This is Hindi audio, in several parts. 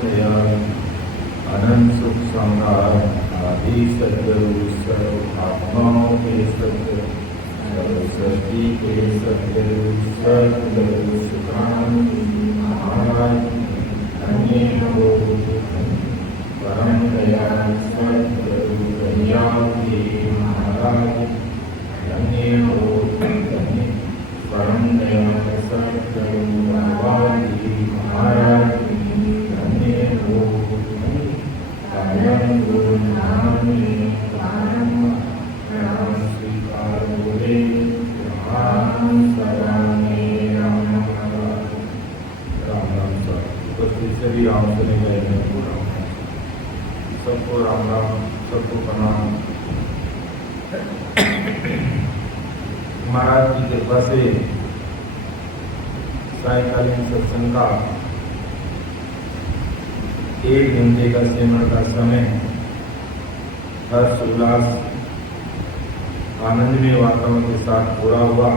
दयाल अनंत सुख सम्राट आदि सद्गुरु सर्व आत्माओं के सत्य सर्व सृष्टि के सद्गुरु सद्गुरु सुखानंद महाराज धन्य हो परम दयाल सद्गुरु दयाल महाराज धन्य हो परम दयाल सद्गुरु बाबाजी महाराज धन्य हो परम गुरु नाम राम स्वीकार बोले राम सराने राम राम उपस्थित सभी राम सुने गए सबको राम राम सबको प्रणाम। महाराज की कृपा से सायकालीन सत्संग का 1 घंटे का सिमरन का समय हर्ष उल्लास आनंदमय वातावरण के साथ पूरा हुआ।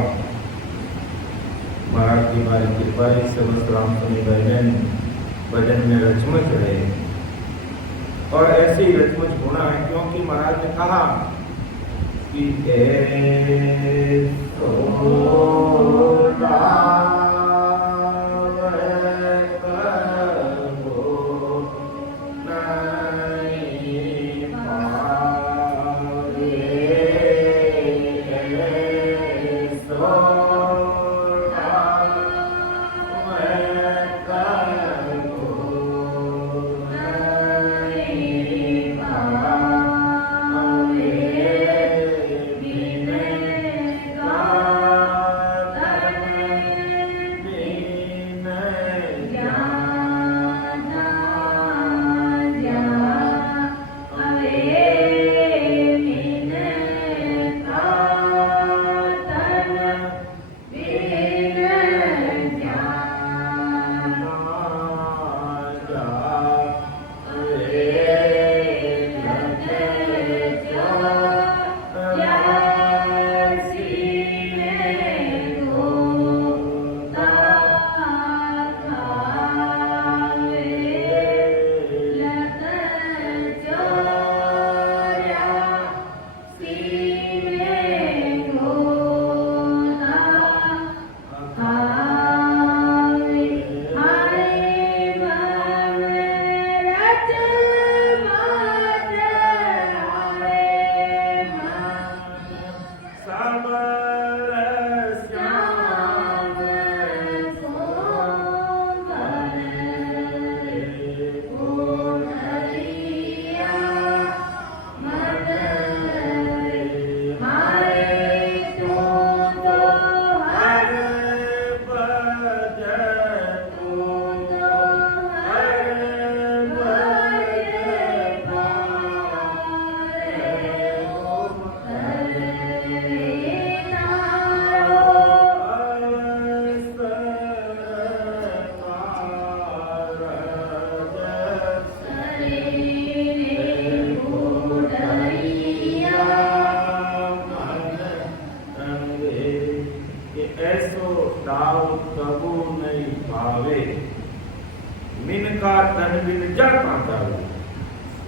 महाराज की हमारी कृपा ही समस्त राम सुनी बहन भजन में रचमच रहे और ऐसे ही रचमच होना है, क्योंकि महाराज ने कहा कि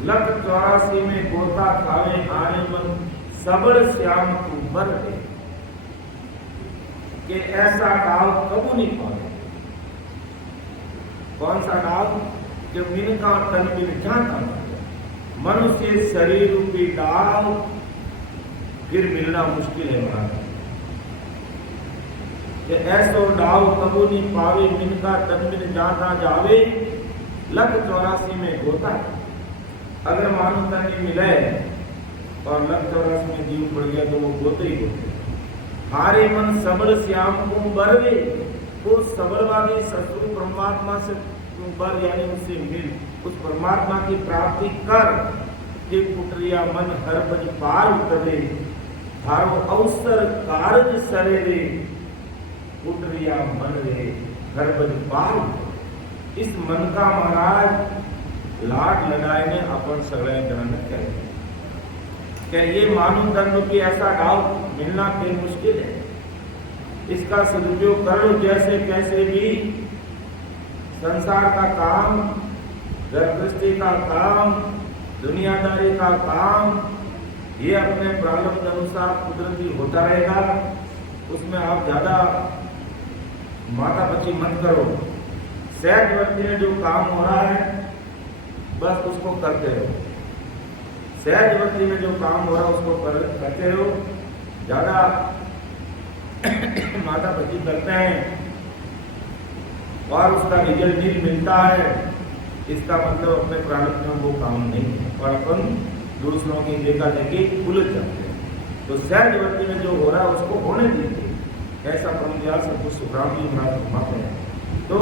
लख 84 में गोता खावे आने मन सबड़ श्याम तू मर दे कि ऐसा डाल कबू नहीं पावे। कौन सा डाल? जो मिन का तन मिन जाता मनुष्य शरीर रूपी डाल फिर मिलना मुश्किल है। महाराज ऐसो डाल कबू नहीं पावे मिन का तन मिन जाता जावे लख 84 में गोता। अगर मानो तन मिले और लख 84 में जीव पड़ गया तो वो गोते ही गोते। हारे मन सबल श्याम को बरवे, तो सबलवादी सतगुरु परमात्मा से बर यानी उससे मिल, उस परमात्मा की प्राप्ति कर। ये पुटरिया मन हर बज पार उतरे, हारो अवसर कारज सरे रे, पुटरिया मन रे हर बज पार। इस मन का महाराज लाड लड़ाई ने अपन सगळे जन करे क्या ये मानो दंड की ऐसा डाव मिलना फिर मुश्किल है। इसका सदुपयोग कर लो जैसे कैसे भी। संसार का काम गृहस्थी का काम, दुनियादारी का काम, ये अपने प्रारब्ध अनुसार कुदरती होता रहेगा। उसमें आप ज्यादा मातापची मत करो। सहज वर्ती में जो काम हो रहा है बस उसको करते रहो। सहज वर्ती में जो काम हो रहा है उसको करते रहो। ज्यादा मातापची करते हैं और उसका रिजल्ट नहीं मिलता है, इसका मतलब अपने प्रारब्ध में वो काम नहीं है और अपन दूसरों की देखा देखी उलझ जाते हैं। तो सहज वर्ती में जो हो रहा है उसको होने दीजिए, ऐसा परम सब कुछ सुखराम जी महाराज फरमाते हैं। तो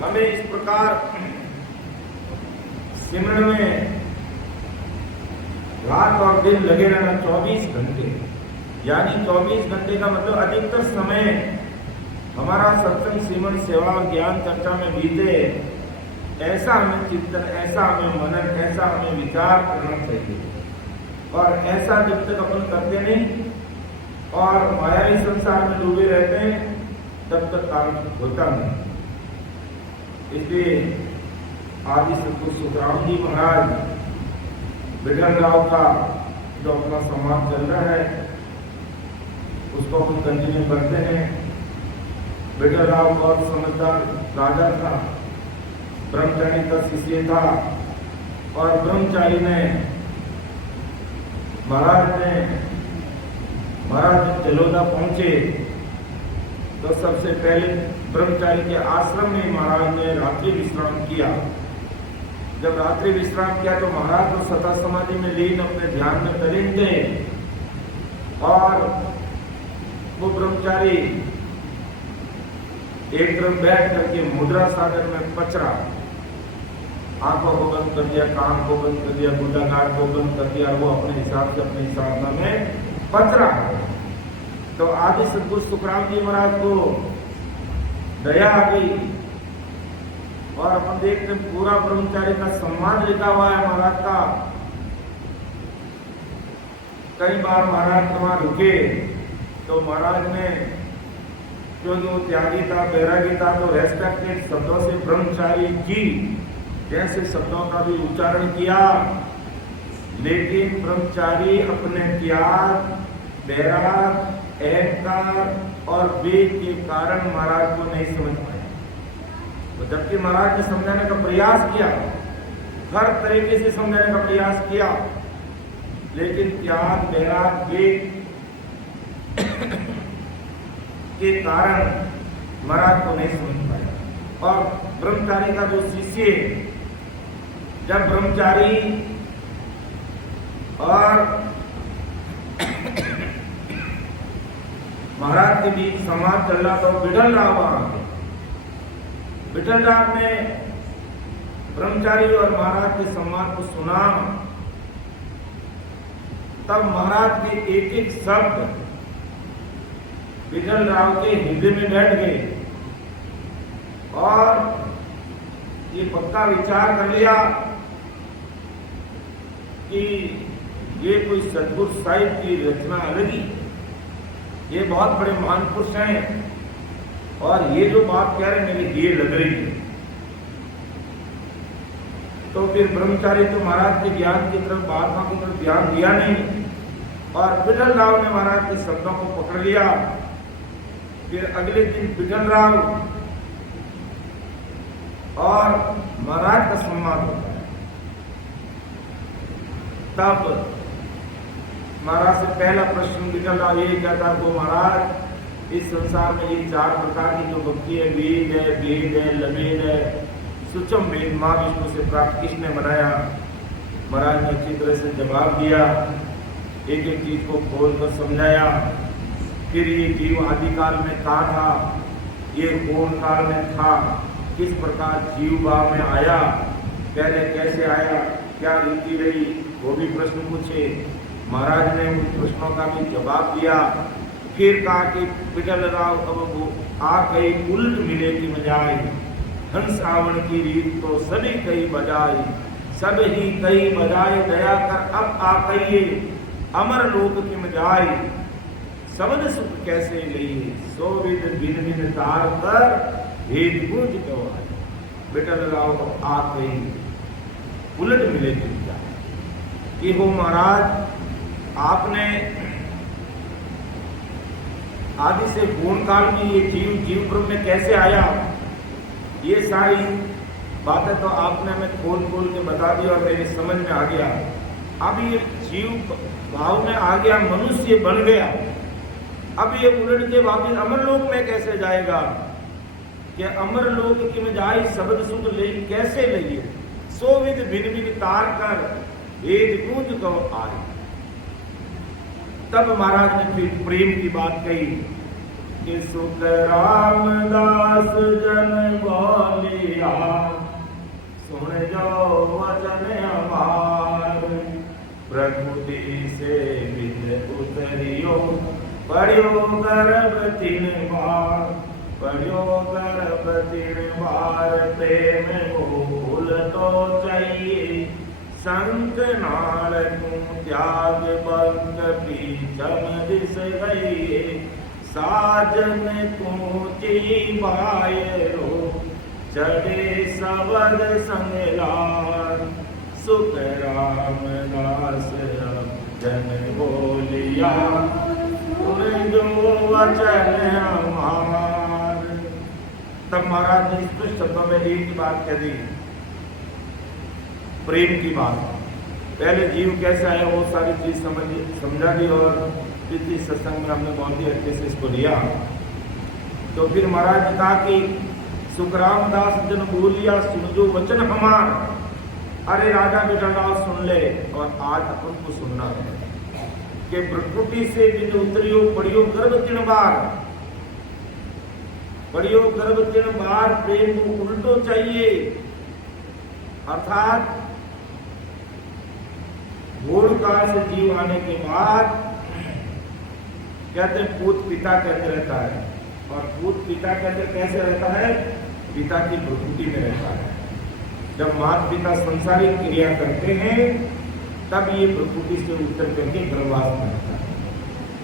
हमें इस प्रकार सिमरन में रात और दिन लगे रहना 24 घंटे, यानी 24 घंटे का मतलब अधिकतर समय हमारा सत्संग, सिमरन, सेवा, ज्ञान चर्चा में बीते। ऐसा हमें चिंतन, ऐसा हमें मनन, ऐसा हमें विचार करना चाहिए। और ऐसा जब तक अपन करते नहीं और मायावी संसार में डूबे रहते हैं तब तक काम होता नहीं। इसलिए आदि सतगुरु सुखराम जी महाराज विठल राव का जो अपना समाज चल रहा है उसको अपन कंटिन्यू करते हैं। विठल राव बहुत समझदार राजा था, ब्रह्मचारी का शिष्य था और ब्रह्मचारी ने महाराज जब जलोदा पहुंचे तो सबसे पहले ब्रह्मचारी के आश्रम में महाराज ने रात्रि विश्राम किया। जब रात्रि विश्राम किया तो महाराज तो सता समाधि में लीन अपने ध्यान में तलीन थे और वो ब्रह्मचारी एक तरफ बैठ करके मुद्रा सागर में पचरा, आंखों को बंद कर दिया, कान को बंद कर दिया, गुदाघाट को बंद कर दिया, वो अपने हिसाब से अपनी साधना में पचरा। तो आदि सतगुरु सुखराम जी महाराज को दया आ गई और अपन देखते हैं पूरा ब्रह्मचारी का सम्मान लिखा हुआ है महाराज का। कई बार महाराज वहां रुके तो महाराज ने क्योंकि वो त्यागी था, बैरागी था, तो रेस्पेक्टेड शब्दों से ब्रह्मचारी की जैसे शब्दों का भी उच्चारण किया। लेकिन ब्रह्मचारी अपने त्याग, बैराग, अहंकार और वेग के कारण महाराज को नहीं समझ पाए। तो जबकि महाराज ने समझाने का प्रयास किया, हर तरीके से समझाने का प्रयास किया, लेकिन त्याग, बैराग, वेग के कारण महाराज को नहीं समझ पाया। और ब्रह्मचारी का जो शिष्य, जब ब्रह्मचारी और महाराज के बीच संवाद चल रहा था, विठल राव वहां थे। विठल राव ने ब्रह्मचारी और महाराज के संवाद को सुना। तब महाराज के एक एक शब्द विठल राव के हृदय में बैठ गए और ये पक्का विचार कर लिया कि ये कोई सतगुरु साहिब की रचना अलग, ये बहुत बड़े महान पुरुष हैं और ये जो बात कह रहे हैं मेरी ये लग रही है। तो फिर ब्रह्मचारी तो महाराज के ज्ञान की तरफ, बातों की तरफ ध्यान दिया नहीं और विठल राव ने महाराज के शब्दों को पकड़ लिया। फिर अगले दिन विठल राव और महाराज का संवाद होता है। तब महाराज से पहला प्रश्न विठल राव ये कहता है, वो महाराज इस संसार में ये 4 प्रकार की जो भक्ति है, वेद है, वेद है, लवेद है, सूक्ष्म वेद माँ विष्णु से प्राप्त किसने बनाया? महाराज ने अच्छी तरह से जवाब दिया, एक एक चीज को खोल कर समझाया। फिर ये जीव आदिकाल में कहा था, ये कौन काल में था, किस प्रकार जीव भाव में आया, पहले कैसे आया, क्या रीति रही, वो भी प्रश्न पूछे। महाराज ने उन प्रश्नों का भी जवाब दिया। फिर कहा कि विठल राव अब वो आ गई उल्ट मिले की बजाय, हंस आवण की रीत तो सभी कई बजाई, सब ही कई बजाय दया कर अब आ कहिए, अमर लोक की मजाई, सबद सुख कैसे लिए, सो विद बिन बिन तार कर भेद बुझ गवाए। विठल राव आप गई उलट मिले कि हो महाराज आपने आदि से पूर्ण काल में ये जीव ब्रह्म में कैसे आया, ये सारी बातें तो आपने हमें खोल खोल के बता दी और मेरी समझ में आ गया। अब ये जीव भाव में आ गया, मनुष्य बन गया, अब ये उलट के वापिस अमर लोक में कैसे जाएगा कि अमर लोक की में जाए शब्द सुख ले कैसे लइए, सो विध भिन्न भिन्न तार कर वेद गूंज को आए। तब महाराज ने फिर प्रेम की बात कही कि सुख रामदास जन बोलिया, सुन जो वचन हमार, प्रकृति से विद उतरियो, पढ़ियो गर्भ 3 बार, पढ़ियो गर्भ 3 बार, प्रेम भूल तो चाहिए, संत नाल तू त्याग बंग पीछम दिस गई, साजन तू जीवायरो, चढ़े सबद संगलार, सुख रामदास जन बोलिया, सुन जो वचन हमार। तब महाराज ने स्पष्ट शब्दों में एक ही बात कह दी, प्रेम की बात। पहले जीव कैसे आया वो सारी चीज समझा दी और पिछली सत्संग में हमने बहुत ही अच्छे से इसको लिया। तो फिर महाराज ने कहा कि सुखराम दास जन बोलिया, सुन जो वचन हमार। अरे राजा बिठलराव सुन ले, और आज अपन को सुनना है कि प्रकृति से बिन उतरियो, पढ़ियो गर्भ 3 बार, पढ़ियो गर्भ 3 बार, प्रेम को उल्टो चाहिए। अर्थात मूल काल से जीव आने के बाद कहते पूत पिता के अंदर रहता है, और पूत पिता के अंदर कैसे रहता है, पिता की प्रकृति में रहता है। जब माता पिता संसारिक क्रिया करते हैं तब ये प्रकृति से उतर करके गर्भवास में रहता है।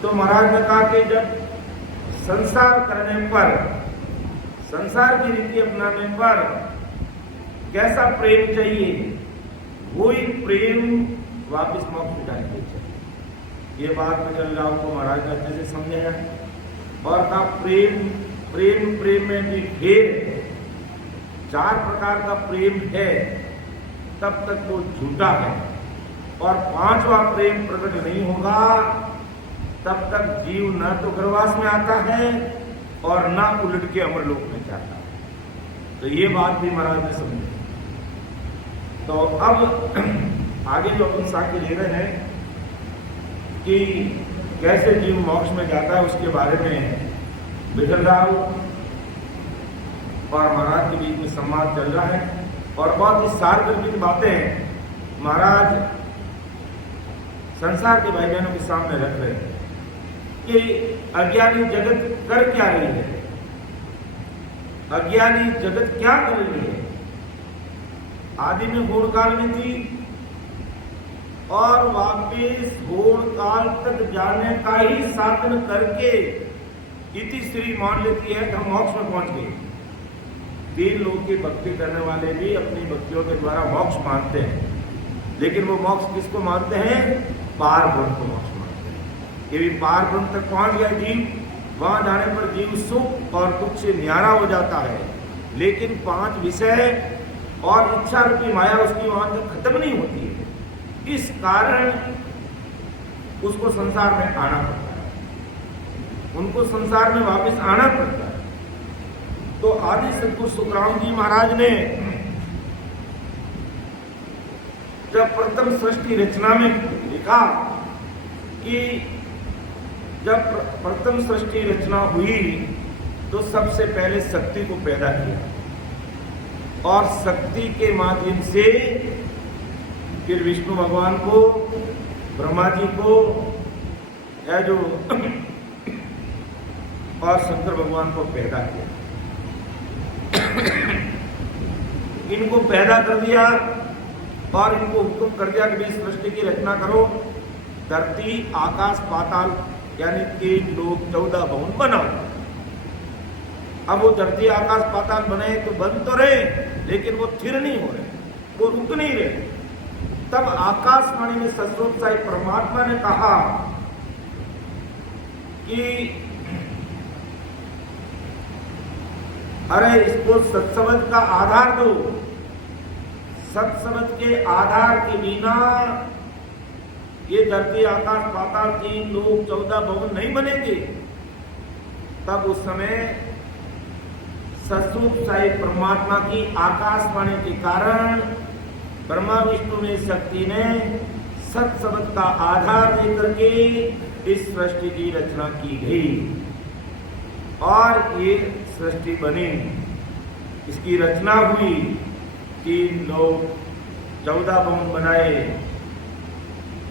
तो महाराज ने कहा कि जब संसार करने पर, संसार की रीति अपनाने पर कैसा प्रेम चाहिए, वही प्रेम वापिस मोक्ष जाने चाहिए। ये बात में चल राव को महाराज ने अच्छे से समझाया और कहा प्रेम प्रेम प्रेम में भी भेद, 4 प्रकार का प्रेम है, तब तक वो झूठा है, और 5वां प्रेम प्रकट नहीं होगा तब तक जीव न तो गर्भवास में आता है और न उलट के अमर लोक में जाता है। तो ये बात भी महाराज ने समझी। तो अब आगे जो अपन साक्ष्य ले रहे हैं कि कैसे जीव मोक्ष में जाता है, उसके बारे में बिठलराव और महाराज के बीच में संवाद चल रहा है, और बहुत ही सार्वजनिक बातें महाराज संसार के भाई बहनों के सामने रख रहे हैं कि अज्ञानी जगत कर क्या रही है, अज्ञानी जगत क्या कर रही है। आदि में घोर काल में थी और वापिस घोर काल तक जाने का ही साधन करके इति श्री मान लेती है कि हम मोक्ष में पहुंच गए। 3 लोग की भक्ति करने वाले भी अपनी भक्तियों के द्वारा मोक्ष मानते हैं, लेकिन वो मोक्ष किसको मानते हैं, पार ब्रह्म को मोक्ष मानते हैं। ये भी पार ब्रह्म तक पहुंच गया जीव, वहां जाने पर जीव सुख और दुख से न्यारा हो जाता है, लेकिन 5 विषय और इच्छा रूपी माया उसकी वहां तक खत्म नहीं होती है। इस कारण उसको संसार में आना पड़ता है, उनको संसार में वापस आना पड़ता है। तो आदि सदगुरु सुखराम जी महाराज ने जब प्रथम सृष्टि रचना में लिखा कि जब प्रथम सृष्टि रचना हुई तो सबसे पहले शक्ति को पैदा किया, और शक्ति के माध्यम से फिर विष्णु भगवान को, ब्रह्मा जी को, या जो और शंकर भगवान को पैदा किया। इनको पैदा कर दिया और इनको हुक्म कर दिया कि सृष्टि की रचना करो, धरती, आकाश, पाताल यानी 3 लोक 14 भवन बनाओ। अब वो धरती आकाश पाताल बने तो बन तो रहे, लेकिन वो थिर नहीं हो रहे, वो रुक नहीं रहे। तब आकाशवाणी में सचरूप साई परमात्मा ने कहा कि अरे इसको सत्सबद का आधार दो, सत्सबद के आधार के बिना ये धरती आकाश पाताल 3 लोक 14 भवन नहीं बनेंगे। तब उस समय सचरूप साई परमात्मा की आकाशवाणी के कारण ब्रह्मा विष्णु में शक्ति ने सत्सबद का आधार देकर के इस सृष्टि की रचना की गई और ये सृष्टि बनी। इसकी रचना हुई, 3 लोग 14 भवन बनाए,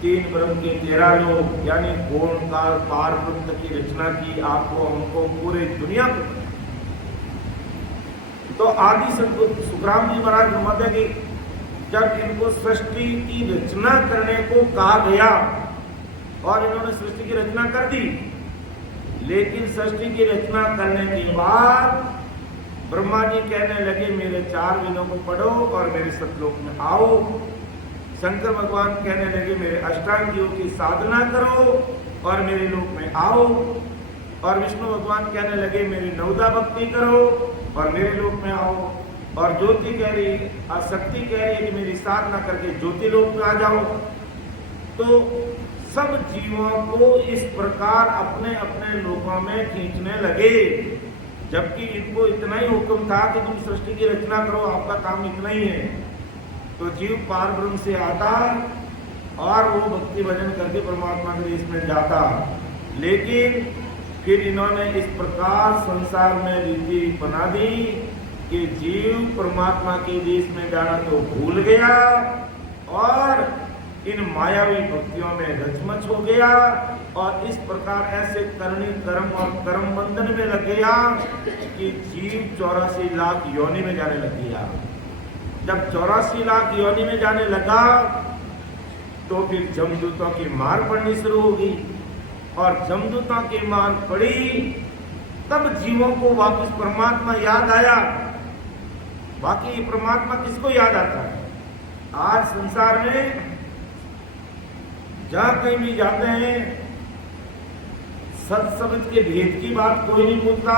3 ब्रह्म के 13 लोग, यानी कोण काल पार ब्रह्म की रचना की, आपको हमको पूरे दुनिया को। तो आदि संत सुखराम जी महाराज फरमाते कि जब इनको सृष्टि की रचना करने को कहा गया और इन्होंने सृष्टि की रचना कर दी, लेकिन सृष्टि की रचना करने के बाद ब्रह्मा जी कहने लगे मेरे 4 वेदों को पढ़ो और मेरे सतलोक में आओ। शंकर भगवान कहने लगे मेरे अष्टांग योग की साधना करो और मेरे लोक में आओ। और विष्णु भगवान कहने लगे मेरी नवदा भक्ति करो और मेरे लोक में आओ। और ज्योति कह रही, शक्ति कह रही है कि मेरी साधना करके ज्योति लोक में आ जाओ। तो सब जीवों को इस प्रकार अपने अपने लोकों में खींचने लगे, जबकि इनको इतना ही हुक्म था कि तुम सृष्टि की रचना करो, आपका काम इतना ही है। तो जीव पार ब्रह्म से आता और वो भक्ति भजन करके परमात्मा के देश में जाता। लेकिन फिर इन्होंने इस प्रकार संसार में रीति बना दी कि जीव परमात्मा के देश में जाना तो भूल गया और इन मायावी भक्तियों में रचमच हो गया और इस प्रकार ऐसे करनी कर्म और कर्म बंधन में लग गया कि जीव 84 लाख योनि में जाने लग गया। जब 84 लाख योनि में जाने लगा तो फिर जमदूतों की मार पड़नी शुरू होगी और जमदूतों की मार पड़ी, तब जीवों को वापस परमात्मा याद आया। बाकी परमात्मा किसको याद आता है? आज संसार में जहां कहीं भी जाते हैं सत्सबद के भेद की बात कोई नहीं बोलता,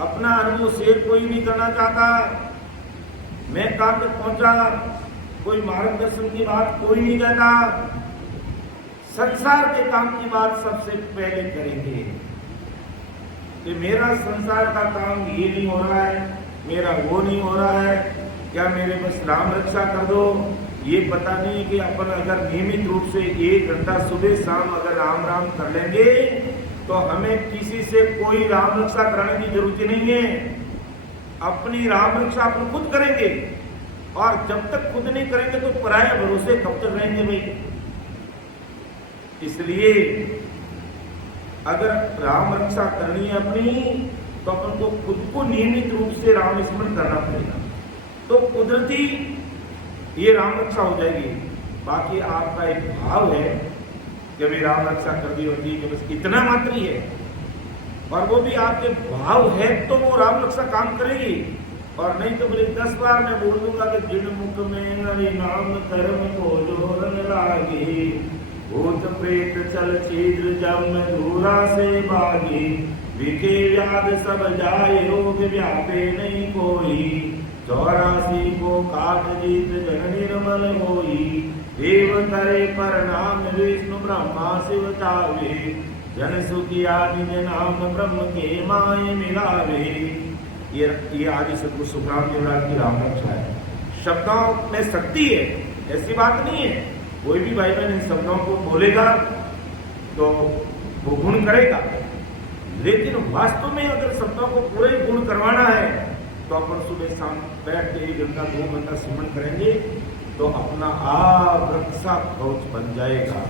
अपना अनुभव शेयर कोई नहीं करना चाहता, मैं कहां तक पहुंचा कोई मार्गदर्शन की बात कोई नहीं कहता। संसार के काम की बात सबसे पहले करेंगे कि मेरा संसार का काम ये नहीं हो रहा है, मेरा वो नहीं हो रहा है, क्या मेरे बस नाम रक्षा कर दो। ये पता नहीं कि अपन अगर नियमित रूप से 1 घंटा सुबह शाम अगर राम राम कर लेंगे तो हमें किसी से कोई राम रक्षा कराने की जरूरत नहीं है। अपनी राम रक्षा अपन खुद करेंगे और जब तक खुद नहीं करेंगे तो पराये भरोसे कब तक रहेंगे भाई। इसलिए अगर राम रक्षा करनी है अपनी तो अपन को खुद को नियमित रूप से राम स्मरण करना पड़ेगा, तो कुदरती ये राम रक्षा हो जाएगी। बाकी आपका एक भाव है कि अभी राम रक्षा कर दी होती कि बस इतना मात्र ही है, और वो भी आपके भाव है तो वो राम रक्षा काम करेगी, और नहीं तो बोले 10 बार मैं बोल दूंगा कि जिन मुख में हरि नाम कर्म को जोरन लागे, भूत प्रेत चल छिद्र जम दूरा से भागी, विखे व्याध सब जाए रोग व्यापे नहीं कोई, 84 को काट जीत जन निर्मल होई, देव करे पर नाम विष्णु ब्रह्मा शिव तावे, जन सुखिया निज नाम ब्रह्म के माय मिलावे। ये आदि सतगुरु सुखराम जी महाराज की राम रक्षा है। शब्दों में शक्ति है, ऐसी बात नहीं है। कोई भी भाई बहन इन शब्दों को बोलेगा तो वो गुण करेगा, लेकिन वास्तव में अगर शब्दों को पूरे गुण करवाना है तो अपन सुबह शाम बैठ के 1 घंटा 2 घंटा सिमरन करेंगे तो अपना आप रक्षा कवच बन जाएगा।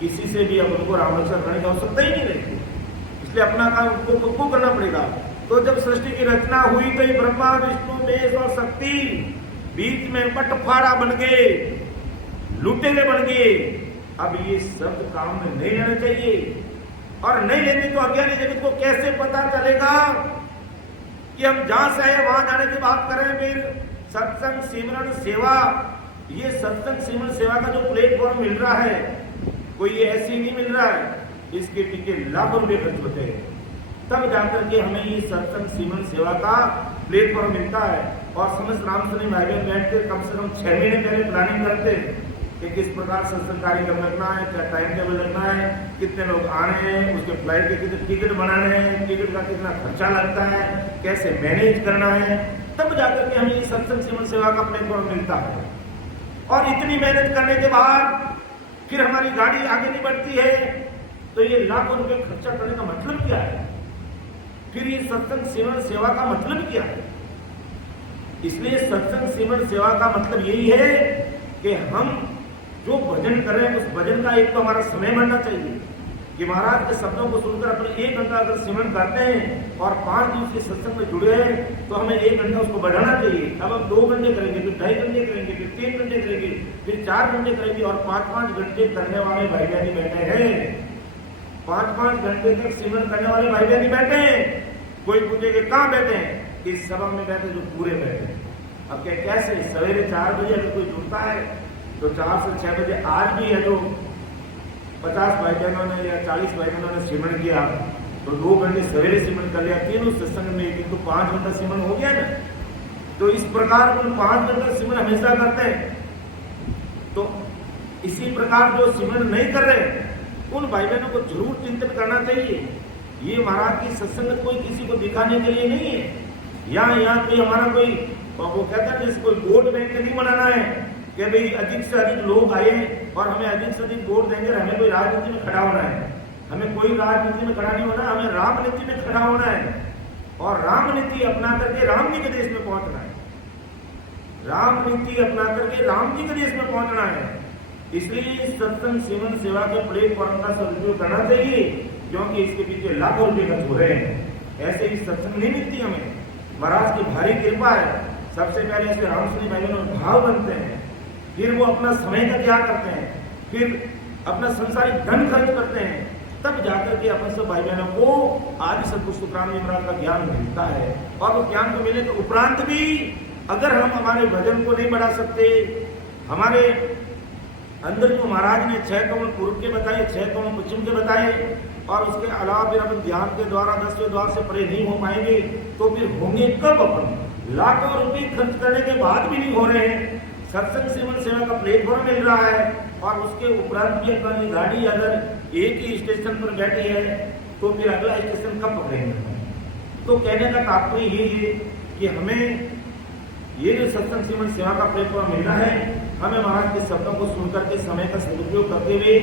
किसी से भी अपन को राम रक्षा करने की आवश्यकता ही नहीं रहेगी। इसलिए अपना काम खुद को करना पड़ेगा। तो जब सृष्टि की रचना हुई तो ये ब्रह्मा विष्णु महेश और शक्ति बीच में बटफाड़ा बन गए, लुटेरे बन गए। अब ये शब्द काम में नहीं लेना चाहिए, और नहीं लेंगे तो अज्ञानी जगत को कैसे पता चलेगा कि हम जहां से आए वहां जाने की बात करें। फिर सत्संग सिमरन सेवा, ये सत्संग सिमरन सेवा का जो प्लेटफॉर्म मिल रहा है, कोई ये ऐसे ही नहीं मिल रहा है, इसके पीछे लाखों रुपए खर्च होते हैं, तब जाकर के हमें ये सत्संग सिमरन सेवा का प्लेटफॉर्म मिलता है। और समस्त रामसुनी भाई बहन बैठ कर कम से कम 6 महीने पहले प्लानिंग करते हैं कि किस प्रकार सत्संग कार्यक्रम रखना है, क्या टाइम टेबल रखना है, कितने लोग आने हैं, उसके फ्लाइट के कितने टिकट बनाने हैं, टिकट का कितना खर्चा लगता है, कैसे मैनेज करना है, तब जाकर के हमें ये सत्संग सिमरन सेवा का प्लेटफॉर्म मिलता है। और इतनी मेहनत करने के बाद फिर हमारी गाड़ी आगे नहीं बढ़ती है, तो ये लाखों रुपए खर्चा करने का मतलब क्या है? फिर ये सत्संग सिमरन सेवा का मतलब क्या है? इसलिए सत्संग सिमरन सेवा का मतलब यही है कि हम जो भजन कर रहे हैं, उस भजन का एक तो हमारा समय बनना चाहिए कि महाराज के शब्दों को सुनकर अपने 1 घंटा अगर सिमरन करते हैं और 5 दिवस के सत्संग में जुड़े हैं, तो हमें 1 घंटा उसको बढ़ाना चाहिए। अब हम 2 घंटे करेंगे, फिर 2.5 घंटे करेंगे, फिर 3 घंटे करेंगे, फिर 4 घंटे करेंगे, और 5-5 घंटे करने वाले भाई बहनी बैठे हैं। 5-5 घंटे तक सिमरन करने वाले भाई बहनी बैठे हैं। कोई पूछेगा कहाँ बैठे हैं? इस सभा में बैठे जो पूरे बैठे हैं। अब क्या कैसे? सवेरे 4 बजे अगर कोई जुड़ता है तो 4 से 6 बजे आज भी है जो 50 भाई बहनों ने या 40 भाई बहनों ने सिमरन किया, तो 2 घंटे सवेरे सिमरन कर लिया, तीनों सत्संग में एक तो 5 घंटा सिमरन हो गया ना। तो इस प्रकार 5 घंटा सिमरन हमेशा करते हैं। तो इसी प्रकार जो सिमरन नहीं कर रहे, उन भाई बहनों को जरूर चिंतन करना चाहिए। ये महाराज की सत्संग कोई किसी को दिखाने के लिए नहीं है, यहाँ कोई हमारा कोई वो कहता है जैसे कोई वोट बैंक नहीं बनाना है कि भाई अधिक से अधिक लोग आए और हमें अधिक से अधिक वोट देंगे, हमें कोई राजनीति में खड़ा होना है। हमें कोई राजनीति में खड़ा नहीं होना, हमें रामनीति में खड़ा होना है और रामनीति अपना करके राम जी के देश में पहुंचना है। रामनीति अपना करके राम जी के देश में पहुंचना है। इसलिए सत्संग सिमरन सेवा के प्लेटफॉर्म का सदुपयोग करना चाहिए, क्योंकि इसके पीछे लाखों रुपए खर्च हो रहे हैं। ऐसे ही सत्संग नहीं मिलती हमें, महाराज की भारी कृपा है। सबसे पहले ऐसे रामसुनी भाई बहनों भाव बनते हैं, फिर वो अपना समय का त्याग करते हैं, फिर अपना संसारिक धन खर्च करते हैं, तब जाकर के अपन सब भाई बहनों को आदि सद्गुरु सुखराम जी महाराज का ज्ञान मिलता है। और वो ज्ञान को मिले के उपरांत भी अगर हम हमारे भजन को नहीं बढ़ा सकते, हमारे अंदर जो महाराज ने 6 कमल पूर्व के बताए, 6 कमल पश्चिम के बताए, और उसके अलावा फिर अपन ध्यान के द्वारा 10वें द्वार से परे नहीं हो पाएंगे, तो फिर होंगे कब? अपन लाखों रुपए खर्च करने के बाद भी नहीं हो रहे हैं। सत्संग सिमरन सेवा का प्लेटफॉर्म मिल रहा है और उसके उपरांत भी अपनी गाड़ी अगर एक ही स्टेशन पर बैठी है, तो फिर अगला स्टेशन कब पकड़ेंगे? तो कहने का तात्पर्य ये है कि हमें ये जो सत्संग सिमरन सेवा का प्लेटफॉर्म मिल रहा है, हमें महाराज के शब्दों को सुनकर के समय का सदुपयोग करते हुए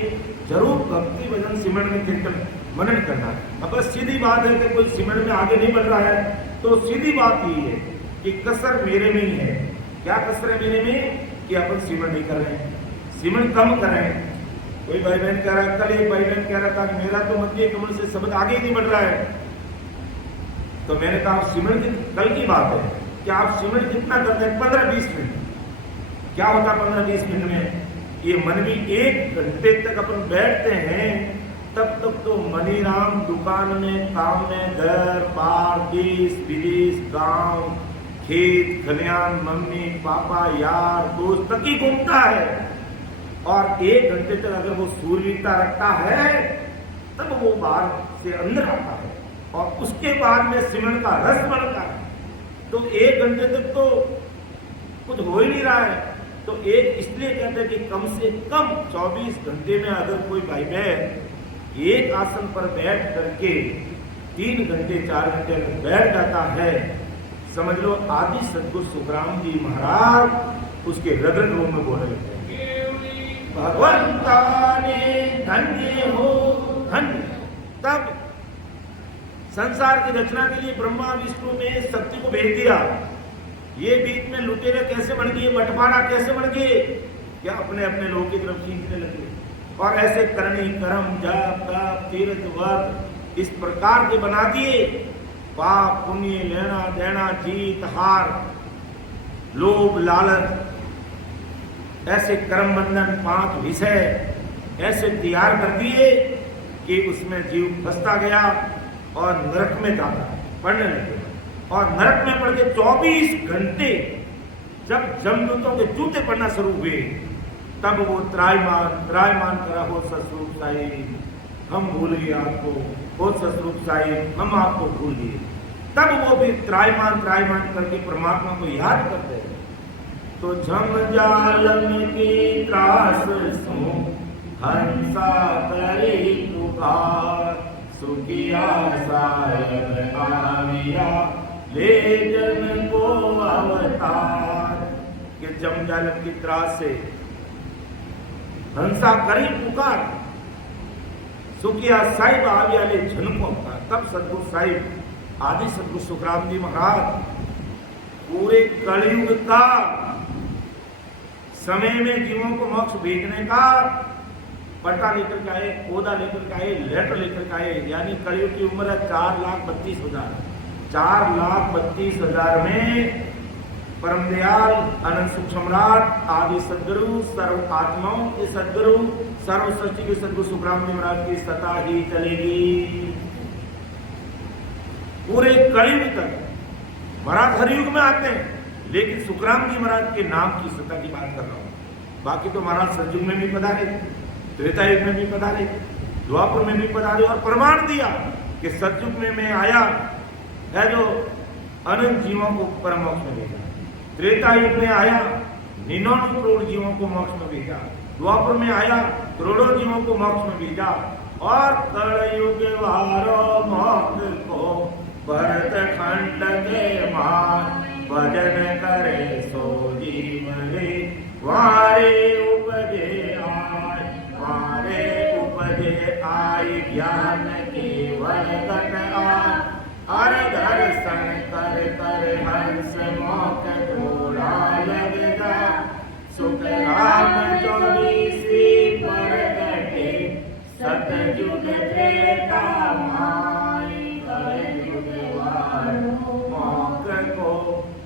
जरूर भक्ति भजन सिमरन में कीर्तन मनन करना है। अब बस सीधी बात है कि कोई सिमरन में आगे नहीं बढ़ रहा है, तो सीधी बात यही है कि कसर मेरे में ही है। क्या कसर है मेरे में? कि अपन सिमरन नहीं कर रहे हैं, सिमरन कम कर रहे हैं। कोई भाई बहन कह रहा, कल एक भाई बहन कह रहा था कि मेरा तो मध्य कमल से शब्द आगे ही नहीं बढ़ रहा है। तो मैंने कहा सिमरन की कल की बात है कि आप सिमरन कितना करते हैं? 15-20 मिनट। क्या होता 15-20 मिनट में? ये मन भी 1 घंटे तक अपन बैठते हैं, तब तक तो मनीराम दुकान में, काम में, घर बार, देश विदेश, गांव खेत खलियान, मम्मी पापा यार दोस्त तक ही घूमता है। और 1 घंटे तक अगर वो सूर्यता रखता है, तब वो बाहर से अंदर आता है और उसके बाद में सिमरन का रस बनता है। तो 1 घंटे तक तो कुछ हो ही नहीं रहा है। तो एक इसलिए कहते हैं कि कम से कम 24 घंटे में अगर कोई भाई बहन एक आसन पर बैठ करके 3 घंटे 4 घंटे अगर बैठ जाता है, समझ लो आदि सद्गुरु सुखराम जी महाराज उसके रग रग में बोलने लगते हैं, भगवंता ने धन्य हो धन्य। तब संसार की रचना के लिए ब्रह्मा विष्णु ने शक्ति को भेज दिया। ये बीच में लुटेरे कैसे बन गए, बंटवारा कैसे बन गए? क्या अपने अपने लोगों की तरफ खींचने लगे और ऐसे करनी कर्म जप तप तीर्थ व्रत इस प्रकार के बना दिए। पाप पुण्य लेना देना जीत हार लोभ लालच ऐसे कर्म बंधन 5 विषय ऐसे तैयार कर दिए कि उसमें जीव फंसता गया और नरक में जाता पढ़ने लगे। और नरक में पड़ के 24 घंटे जब जमदूतों के जूते पड़ना शुरू हुए, तब वो त्रायमान करा, हो सतरूप साहिब हम भूल गए आपको, हो सतरूप साहिब हम आपको भूल गए। तब वो भी त्रायमान करके परमात्मा को याद करते हैं। तो झम जालम की त्रास सो हंसा करे पुकार, सुखिया सायब आविया ले जन को अवतार। कि जम जालम की त्रास से हंसा करी पुकार, सुखिया साहिब आविया ले जन को अवतार। तब सतगुरु साहिब आदि सतगुरु सुखराम जी महाराज पूरे कलयुग का समय में जीवों को मोक्ष भेजने का पट्टा लेकर के आए, ओदा लेकर के आए, लेटर लेकर के आए। यानी कलयुग की उम्र है 4,32,000। 4,32,000 में परम दयाल अनंत सुख सम्राट आदि सदगुरु सर्व आत्माओं के सदगुरु सर्व सृष्टि के सदगुरु सुखराम जी महाराज की सत्ता ही चलेगी पूरे कलयुग तक। महाराज हर युग में आते हैं, लेकिन सुखराम जी महाराज के नाम की सत्ता की बात कर रहा हूं। बाकी तो महाराज सतयुग में भी पधारे, त्रेता युग में भी पधारे, द्वापर में भी पधारे और प्रमाण दिया कि सतयुग में मैं आया है जो अनंत जीवों को परम मोक्ष में भेजा, त्रेता युग में आया 99 करोड़ जीवों को मोक्ष में भेजा, द्वापर में आया करोड़ों जीवों को मोक्ष में भेजा, और कलयुग वारो मोक्ष को भरत खंड के मान भजन करे सो जीवने वारे उपजे आय, वारे उपजे आय ज्ञान की वरकट आय, हर दर्शन कर कर हंस मोक थोड़ा लग जा, सुख राम 24 पर गटे सतयुग त्रेता माई, कलयुग वारो मोक को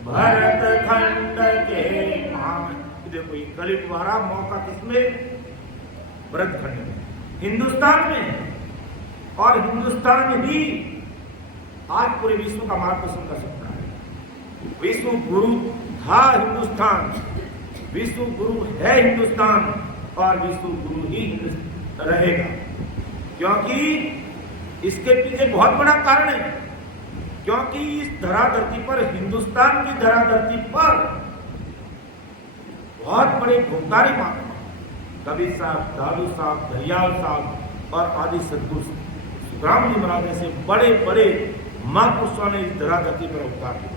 भरत खंड के मान। देखो ये कलयुग वाला मौका किसमें? भरत खंड में, हिंदुस्तान में। और हिंदुस्तान ही आज पूरे विश्व का मार्गदर्शन कर सकता है। विश्व गुरु था हिंदुस्तान, विश्व गुरु है हिंदुस्तान, और विश्व गुरु ही रहेगा। क्योंकि इसके पीछे बहुत बड़ा कारण है, क्योंकि इस धरा धरती पर, हिंदुस्तान की धरा धरती पर बहुत बड़े भूखारी महात्मा कबीर साहब, दादू साहब, दरियाल साहब और आदि सदगुरु सुखराम जी महाराज जैसे बड़े बड़े महापुरुषों ने इस धरा धरती पर अवतार किया।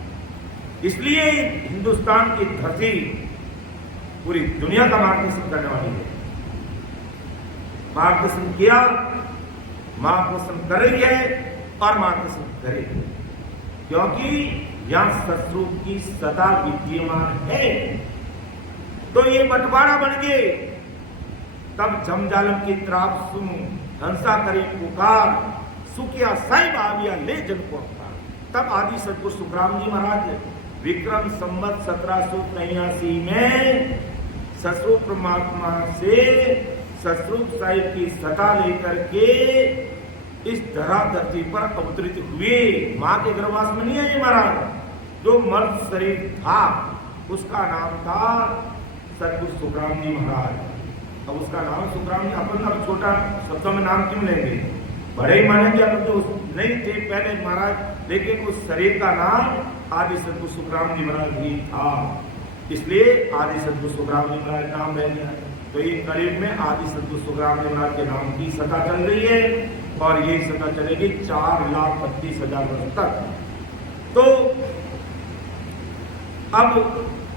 इसलिए हिंदुस्तान की धरती पूरी दुनिया का मार्गदर्शन करने वाली है। मार्गदर्शन किया, मार्गदर्शन कर रही है और मार्गदर्शन करेगी, क्योंकि यहां सतरूप की सदा विद्यमान है। तो ये बंटवारा बन गए। तब जमजालम की त्राप सुन हंसा करे पुकार, सुखिया साहिब आविया ले जन को अवतार। तब आदि सतगुरु सुखराम जी महाराज विक्रम संवत 1783 में सतरूप परमात्मा से सतरूप साहिब की सता लेकर के इस धरा धरती पर अवतरित हुए। मां के गर्भवास में नहीं है ये महाराज। जो मर्द शरीर था उसका नाम था सतगुरु सुखराम जी महाराज। अब उसका नाम सुखराम जी, अपन अब छोटा शब्दों में नाम क्यों लेंगे? बड़े ही मानेंगे अपन, तो नहीं थे पहले महाराज, लेकिन उस शरीर का नाम आदि सतगुरु सुखराम जी महाराज ही था, इसलिए आदि सतगुरु सुखराम जी महाराज नाम रह गया। तो ये करीब में आदि सतगुरु सुखराम जी महाराज के नाम की सत्ता चल रही है, और ये सत्ता चलेगी 4,32,000 वर्ष तक। तो अब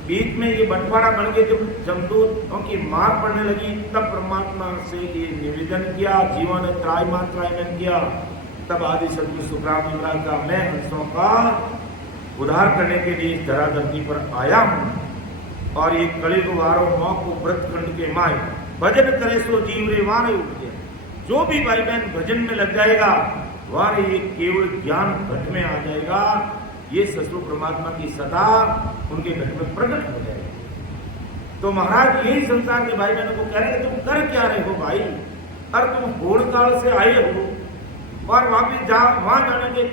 बीच में ये बंटवारा बन गए। जब जमदूतों की मार पड़ने लगी, तब परमात्मा से ये निवेदन किया, जीवन ने त्रायमान किया। तब आदि सतगुरु सुखराम जी महाराज का मैं हंसों का उद्धार करने के लिए इस धरा धरती पर आया हूं, और ये कलयुग वारो मौ को व्रत खंड के माए भजन करे सो जीव रे वारे उपजे। जो भी भाई बहन भजन में लग जाएगा वारे ये केवल ज्ञान घट में आ जाएगा। ये सतगुरु परमात्मा की सदा उनके घर में प्रकट हो जाएगी। तो महाराज यही संसार के भाई बहनों को कह रहे हैं, तुम कर क्या रहे हो भाई? और तुम घोड़ काल से आए हो और वापिस वहां जाने के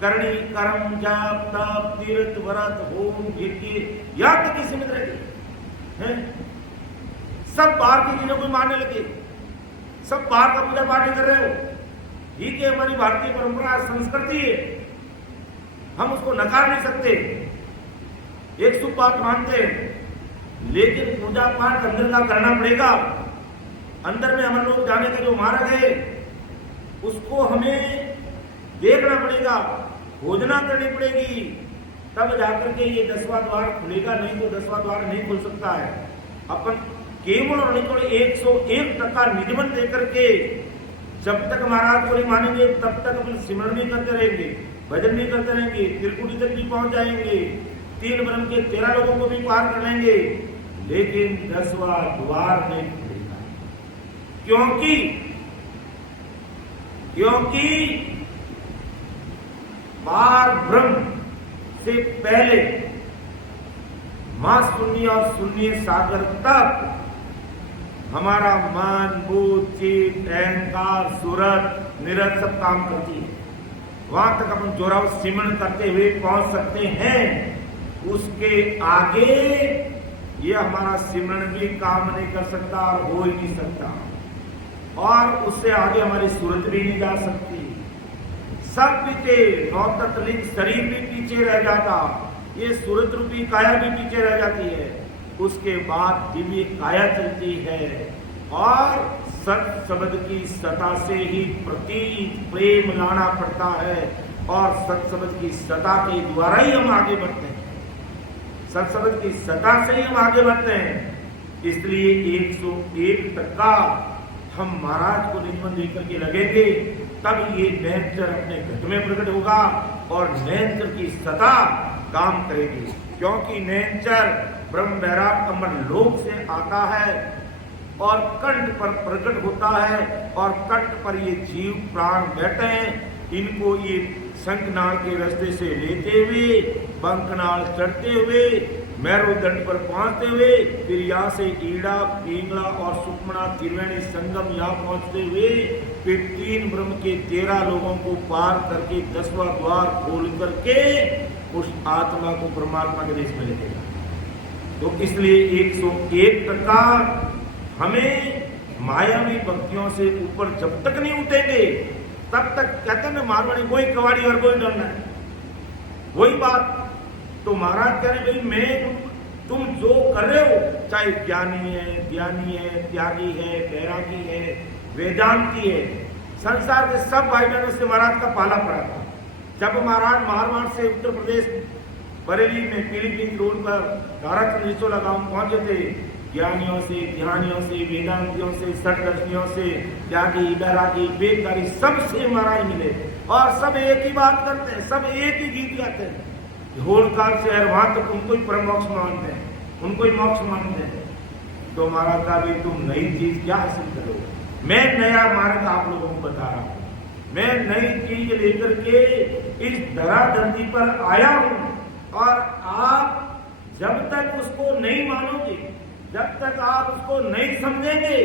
करनी, कर्म, जाप, तप, तीर्थ, व्रत, होम, यज्ञ, यहाँ तक ही सीमित रहे। सब बाहर की चीजों को मानने लगे, सब बाहर का पूजा पाठ कर रहे हो। ठीक है, हमारी भारतीय परंपरा संस्कृति है, हम उसको नकार नहीं सकते, एक शुभ बात मानते हैं, लेकिन पूजा पाठ अंदर का करना पड़ेगा। अंदर में हम लोग जाने का जो मार्ग है उसको हमें देखना पड़ेगा, खोजना करनी पड़ेगी, तब जाकर के ये 10वां द्वार खुलेगा, नहीं तो 10वां द्वार नहीं खुल सकता है। अपन केवल और केवल 101% निजमन देकर के जब तक महाराज को नहीं मानेंगे तब तक अपन सिमरण भी करते रहेंगे, भजन भी करते रहेंगे, त्रिकुटी तक भी पहुंच जाएंगे, 3 ब्रह्म के 13 लोगों को भी पार कर लेंगे, लेकिन 10वां द्वार नहीं खुलेगा। क्योंकि पार ब्रह्म से पहले मां शून्य और शून्य सागर तक हमारा मन, बुद्धि, चित्त, अहंकार, सूरत, निरत सब काम करती है। वहां तक अपन जोरावर सिमरण करते हुए पहुंच सकते हैं। उसके आगे ये हमारा सिमरण भी काम नहीं कर सकता और हो ही नहीं सकता, और उससे आगे हमारी सूरत भी नहीं जा सकती। सब पीछे, 9 तत्लिंग शरीर भी पीछे रह जाता, ये सूरत रूपी काया भी पीछे रह जाती है। उसके बाद दिव्य काया चलती है, और सत शब्द की सता से ही प्रति प्रेम लाना पड़ता है, और सत शब्द की सता के द्वारा ही हम आगे बढ़ते हैं, सत शब्द की सता से ही हम आगे बढ़ते हैं। इसलिए 101% हम महाराज को निजमन देकर के लगेंगे, तब ये नैनचर अपने घट में प्रकट होगा और नैनचर की सता काम करेगी। क्योंकि नैनचर ब्रह्म वैराग अमर लोक से आता है और कंठ पर प्रकट होता है, और कंठ पर ये जीव प्राण बैठे हैं। इनको ये शंखनाल के रास्ते से लेते हुए, बंकनाल चढ़ते हुए, मैरुदंड पर पहुंचते हुए, फिर यहाँ से ईड़ा, पिंगला और सुखमणा त्रिवेणी संगम यहाँ पहुंचते हुए, फिर 3 ब्रह्म के 13 लोगों को पार करके 10वां द्वार खोल करके उस आत्मा को परमात्मा के देश में ले जाएगा। तो इसलिए 101% हमें मायावी भक्तियों से ऊपर जब तक नहीं उठेंगे तब तक, कहते हैं ना मारवाड़ी, कोई कवाड़ी और कोई डरना है, वही बात। तो महाराज कह रहे भाई तुम जो कर रहे हो, चाहे ज्ञानी है, त्यागी है, बैरागी है, वेदांती है, संसार के सब भाई बहनों से महाराज का पाला पड़ा था। जब महाराज मारवाड़ से उत्तर प्रदेश बरेली में पीलीभीत रोड पर ताराचंद्रेश्वर गांव पहुंचे थे, ज्ञानियों से, ध्यानियों से, वेदांतियों से, सटदर्शियों से, त्यागी, बैरागी, वेदकारी, सबसे महाराज मिले, और सब एक ही बात करते हैं, सब एक ही गीत गाते हैं, होड़काल से वहां तक उनको ही परम मोक्ष मानते हैं, उनको ही मोक्ष मानते हैं। तो महाराज का भी तुम नई चीज क्या हासिल करो, मैं नया मार्ग आप लोगों को बता रहा हूं, मैं नई चीज लेकर के इस धरा धरती पर आया हूं, और आप जब तक उसको नहीं मानोगे, जब तक आप उसको नहीं समझेंगे,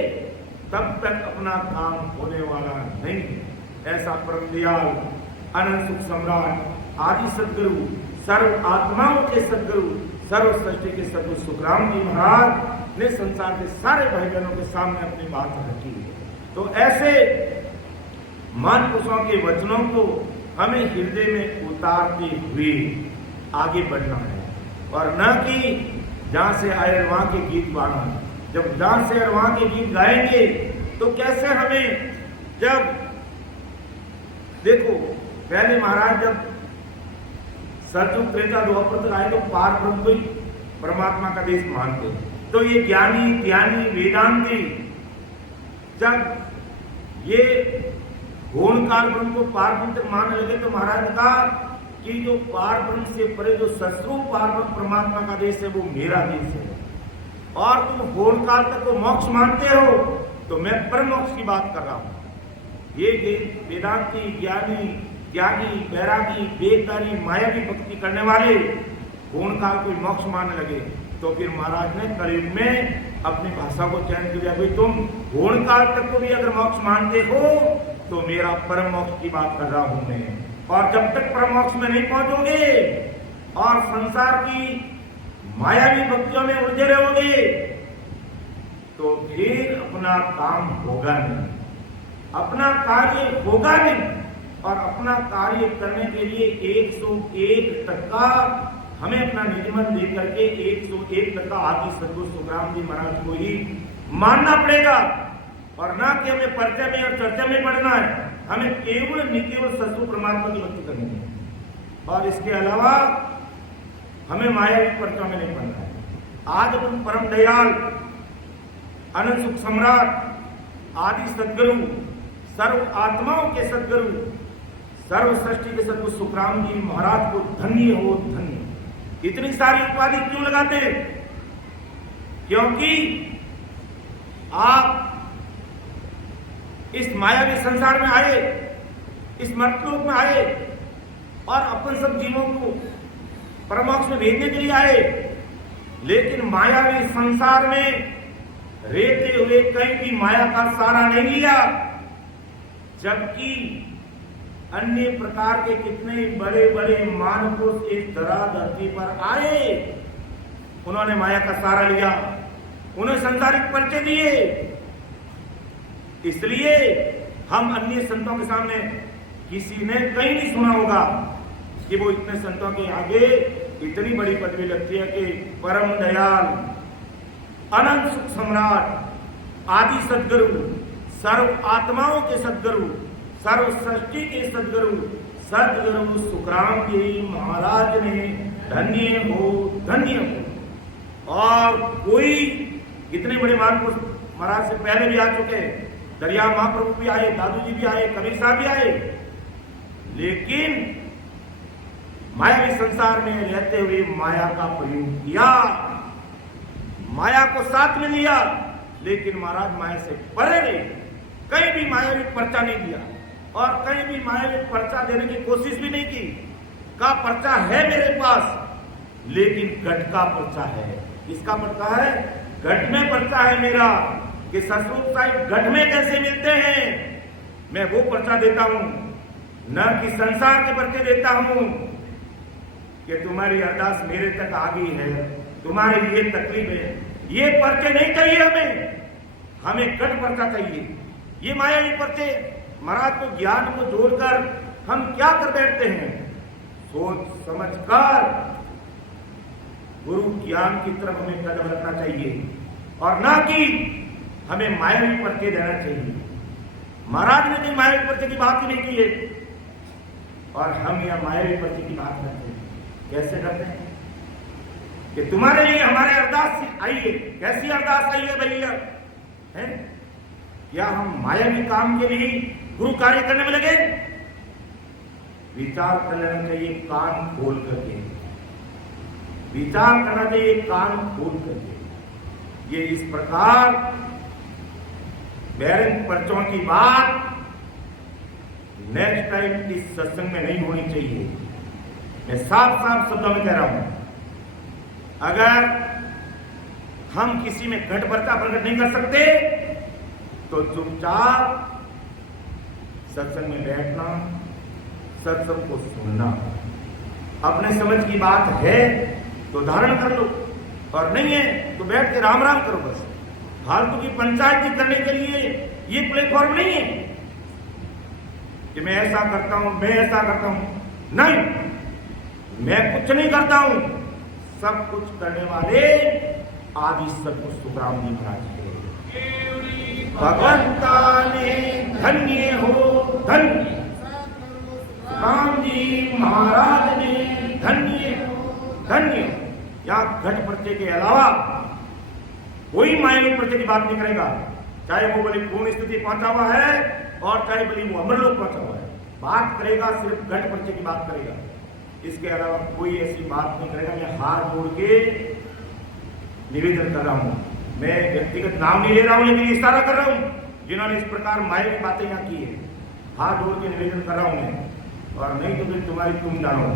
तब तक अपना काम होने वाला नहीं है। ऐसा परम दयाल अनंत सुख सम्राट आदि सदगुरु, सर्व आत्माओं के सदगुरु, सर्व सृष्टि के सदगुरु सुखराम जी महाराज ने संसार के सारे भाई बहनों के सामने अपनी बात रखी है। तो ऐसे महापुरुषों के वचनों को हमें हृदय में उतारते हुए आगे बढ़ना है, और न कि जहां से आए वहां के गीत गाना। जब जहां से वहां के गीत गाएंगे तो कैसे हमें, जब देखो पहले महाराज जब सतयुग त्रेता द्वापर तक आए तो पार ब्रह्म को ही परमात्मा का देश मानते। तो ये ज्ञानी, ध्यानी, वेदांती जब ये घोणकाल ब्रह्म को पार ब्रह्म तक मानने लगे तो महाराज ने कहा कि जो पार ब्रह्म से परे जो सस्रू पार ब्रह्म परमात्मा का देश है वो मेरा देश है, और तुम घोणकाल तक को मोक्ष मानते हो तो मैं परम मोक्ष की बात कर रहा हूं। ये वेदांती, ज्ञानी, त्यागी, बैरागी, वेदधारी, मायावी भक्ति करने वाले घोणकाल को मोक्ष मानने लगे। तो फिर महाराज ने कलयुग में अपनी भाषा को चयन किया, भाई तुम घोणकाल तक को भी अगर मोक्ष मानते हो तो मेरा परम मोक्ष की बात कर रहा हूं मैं। और जब तक परम मोक्ष में नहीं पहुंचोगे और संसार की मायावी भक्तियों में उलझे रहोगे तो फिर अपना काम होगा नहीं, अपना कार्य होगा नहीं। और अपना कार्य करने के लिए 101% हमें अपना निजमन लेकर के 101% आदि सद्गुरु सुखराम जी महाराज को ही मानना पड़ेगा। और ना कि हमें परिचय में और चर्चा में पढ़ना है, हमें केवल निकेवल सद्गुरु परमात्मा की भक्ति करनी है। और इसके अलावा हमें मायावी परिचय में नहीं पढ़ना है। आज अपन परम दयाल अनंत सुख सम्राट आदि सद्गुरु, सर्व आत्माओं के सद्गुरु, सर्व सृष्टि के सद्गुरु सुखराम जी महाराज को धन्य हो धन्य। इतनी सारी उपाधि क्यों लगाते? क्योंकि आप इस मायावी संसार में आए, इस मर्तलोक में आए और अपन सब जीवों को परमोक्ष में भेजने के लिए आए, लेकिन मायावी संसार में रहते हुए कहीं भी माया का सहारा नहीं लिया। जबकि अन्य प्रकार के कितने बड़े बड़े महापुरुष इस धरती पर आए, उन्होंने माया का सहारा लिया, उन्हें संसारिक परिचय दिए। इसलिए हम अन्य संतों के सामने किसी ने कहीं नहीं सुना होगा कि वो इतने संतों के आगे इतनी बड़ी पदवी लगती है कि परम दयाल अनंत सुख सम्राट आदि सद्गुरु, सर्व आत्माओं के सद्गुरु, सर्व सृष्टि के सद्गुरु सद्गुरु सुखराम जी महाराज ने धन्य हो धन्य हो। और कोई इतने बड़े महापुरुष महाराज से पहले भी आ चुके, दरिया महाप्रभु भी आए, दादू जी भी आए, कबीर साहब भी आए, लेकिन मायावी संसार में रहते हुए माया का प्रयोग किया, माया को साथ में लिया, लेकिन महाराज माया से परे रहे, कहीं भी मायावी पर्चा नहीं दिया और कहीं भी मायावी पर्चा देने की कोशिश भी नहीं की। का पर्चा है मेरे पास, लेकिन घट का पर्चा है। किसका पर्चा है? घट में पर्चा है मेरा, कि ससुर साहिब घट में कैसे मिलते हैं, मैं वो पर्चा देता हूं, न कि संसार के पर्चे देता हूं कि तुम्हारी अरदास मेरे तक आ गई है, तुम्हारी ये तकलीफ है। ये पर्चे नहीं चाहिए हमें घट पर्चा चाहिए। ये मायावी पर्चे महाराज को ज्ञान को जोड़कर हम क्या कर बैठते हैं? सोच समझकर गुरु ज्ञान की तरफ हमें कदम रखना चाहिए और ना कि हमें मायावी पर्चे देना चाहिए। महाराज ने भी मायावी पर्चे की बात ही नहीं की है और हम यह मायावी पर्चे की बात करते हैं। कैसे करते हैं? कि तुम्हारे लिए हमारे अरदास आई है। कैसी अरदास आई है भैया? है क्या हम मायावी काम के लिए गुरु कार्य करने में लगे? विचार कर लेना चाहिए कान खोल करके, विचार करना चाहिए कान खोल करके। ये इस प्रकार बैरंग पर्चों की बात नेक्स्ट टाइम इस सत्संग में नहीं होनी चाहिए। मैं साफ साफ शब्दों में कह रहा हूं, अगर हम किसी में घट पर्चा प्रकट नहीं कर सकते तो चुपचाप सत्संग में बैठना, सत्संग को सुनना। अपने समझ की बात है तो धारण कर लो और नहीं है तो बैठ के राम राम करो। बस फालतू की पंचायत करने के लिए ये प्लेटफॉर्म नहीं है कि मैं ऐसा करता हूं, मैं ऐसा करता हूं। नहीं, मैं कुछ नहीं करता हूं, सब कुछ करने वाले आदि सद्गुरु सुखराम जी महाराज है। भगवंता ने धन्य हो धन्य, राम जी महाराज ने धन्य धन्य। यहाँ घट पर्चे के अलावा कोई मायावी पर्चे की बात नहीं करेगा, चाहे वो बलि पूर्ण स्थिति पहुंचा हुआ है और चाहे बलि वो अमरलोक पहुंचा हुआ है। बात करेगा सिर्फ घट पर्चे की बात करेगा, इसके अलावा कोई ऐसी बात नहीं करेगा। मैं हाथ जोड़ के निवेदन कर रहा हूं, मैं व्यक्तिगत नाम नहीं ले रहा हूं, लेकिन इशारा कर रहा हूं जिन्होंने इस प्रकार मायावी बातें यहाँ की है। हाथ जोड़ के निवेदन कर रहा हूं मैं, और नहीं तो फिर तुम्हारी तुम जानो।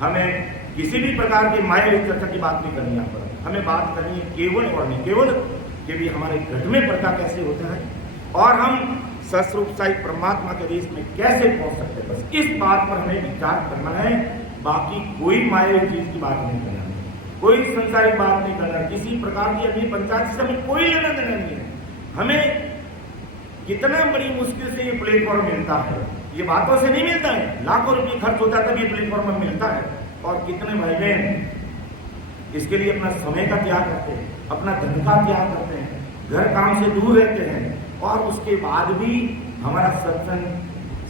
हमें किसी भी प्रकार की मायावी चर्चा की बात नहीं करनी यहाँ पर। हमें बात करनी है केवल और नहीं केवल कि भी हमारे घट में पर्चा कैसे होता है और हम सस्वरूप साई परमात्मा के देश में कैसे पहुंच सकते हैं, बस इस बात पर हमें विचार करना है। बाकी कोई मायावी चीज की बात नहीं करना है, कोई संसारिक बात नहीं करना, किसी प्रकार की अपनी पंचायत से हमें कोई लेना देना नहीं है। हमें कितना बड़ी मुश्किल से ये प्लेटफॉर्म मिलता है, ये बातों से नहीं मिलता है, लाखों रुपये खर्च होता है तब ये प्लेटफॉर्म मिलता है। और कितने भाई बहन इसके लिए अपना समय का त्याग करते हैं, अपना धन का त्याग करते हैं, घर काम से दूर रहते हैं, और उसके बाद भी हमारा सत्संग,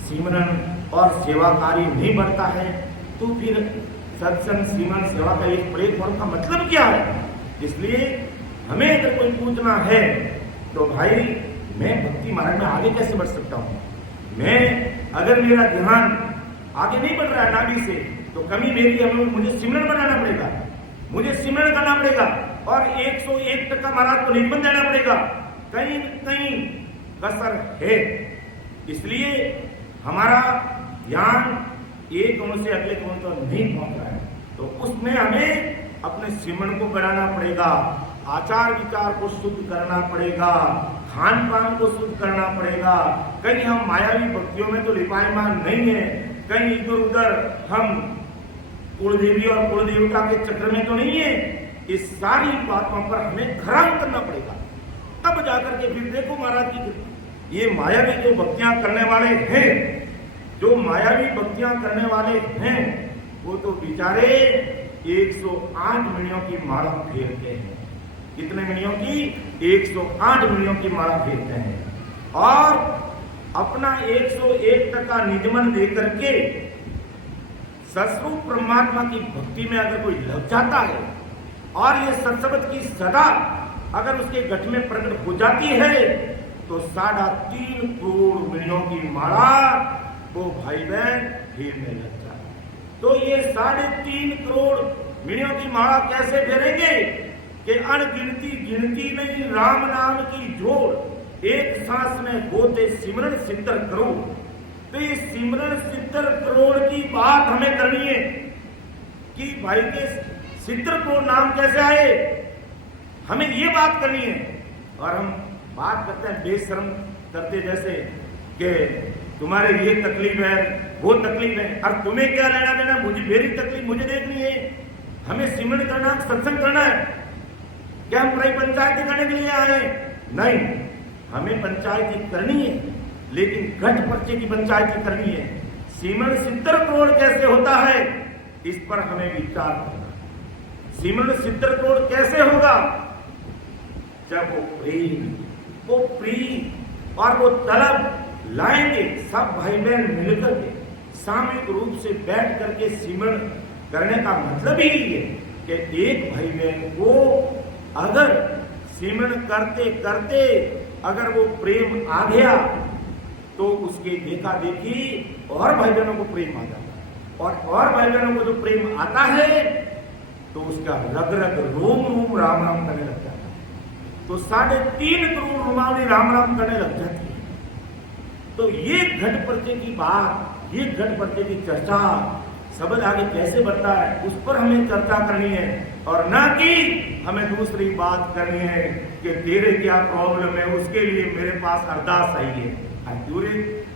सिमरन और सेवा कार्य नहीं बढ़ता है। तो फिर सत्संग, सिमरन, सेवा का एक प्लेटफॉर्म का मतलब क्या है? इसलिए हमें अगर कोई पूछना है तो भाई मैं भक्ति मार्ग में आगे कैसे बढ़ सकता हूँ? मैं अगर मेरा ध्यान आगे नहीं बढ़ रहा है नाभि से, तो कमी मेरी है, मुझे सिमरन बनाना पड़ेगा, मुझे सिमरन करना पड़ेगा, और 101% महाराज को निबंध देना पड़ेगा। कहीं कहीं कसर है, इसलिए हमारा ध्यान एक कोण से अगले कोण तक नहीं पहुंच रहा है। तो उसमें हमें अपने सिमरन को बढ़ाना पड़ेगा, आचार विचार को शुद्ध करना पड़ेगा, खान पान को शुद्ध करना पड़ेगा। कहीं हम मायावी भक्तियों में तो लिपायमान नहीं है, कहीं इधर उधर हम कुलदेवी और कुलदेवता के चक्र में तो नहीं है। इस सारी बातों पर हमें खरा उतरना पड़ेगा, तब जाकर के फिर देखो महाराज की ये मायावी जो भक्तियां करने वाले हैं, जो मायावी भक्तियां करने वाले हैं, वो तो बेचारे 108 मणियों की माला फेरते हैं। कितने मणियों की? 108 मणियों की माला फेरते हैं, और अपना 101% निजमन दे करके सस्वरूप परमात्मा की भक्ति में अगर कोई लग जाता है, और ये सत्संग की सदा अगर उसके घट में प्रकट हो जाती है, तो 3.5 करोड़ मणियों की माला वो भाई बहन फेरने लग जाए। तो ये 3.5 करोड़ मणियों की माला कैसे फेरेंगे कि अनगिनती गिनती नहीं राम नाम की जोड़, एक सांस में होते सिमरन 70 करोड़। तो ये सिमरन 70 करोड़ की बात हमें करनी है कि भाई के 70 करोड़ नाम कैसे आए, हमें ये बात करनी है। और हम बात करते हैं बेशर्म करते जैसे कि तुम्हारे ये तकलीफ है, वो तकलीफ है, और तुम्हें क्या लेना देना, मुझे मेरी तकलीफ मुझे देखनी है। हमें सिमरन करना, सत्संग करना है, क्या हम प्राय पंचायती करने के लिए आए? नहीं, हमें पंचायती करनी है, लेकिन घट पर्चे की पंचायती करनी है। सिमरन 70 करोड़ कैसे होता है, इस पर हमें विचार करना है। सिमरन 70 करोड़ कैसे होगा? जब वो प्रेम और वो तलब लाएंगे, सब भाई बहन मिलकर के सामूहिक रूप से बैठ करके सिमरन करने का मतलब ही है कि एक भाई बहन को अगर सिमरन करते करते अगर वो प्रेम आ गया, तो उसके देखा देखी और भाई बहनों को प्रेम आ जाता है, और भाई बहनों को जो प्रेम आता है तो उसका रग रग रोम रोम राम राम करने लग जाता है। तो 3.5 करोड़ रोमावली राम राम करने लग जाती है। तो ये घट पर्चे की बात, ये घट पर्चे की चर्चा शब्द आगे कैसे बढ़ता है, उस पर हमें चर्चा करनी है, और ना कि हमें दूसरी बात करनी है कि तेरे क्या प्रॉब्लम है, उसके लिए मेरे पास अरदास आई है।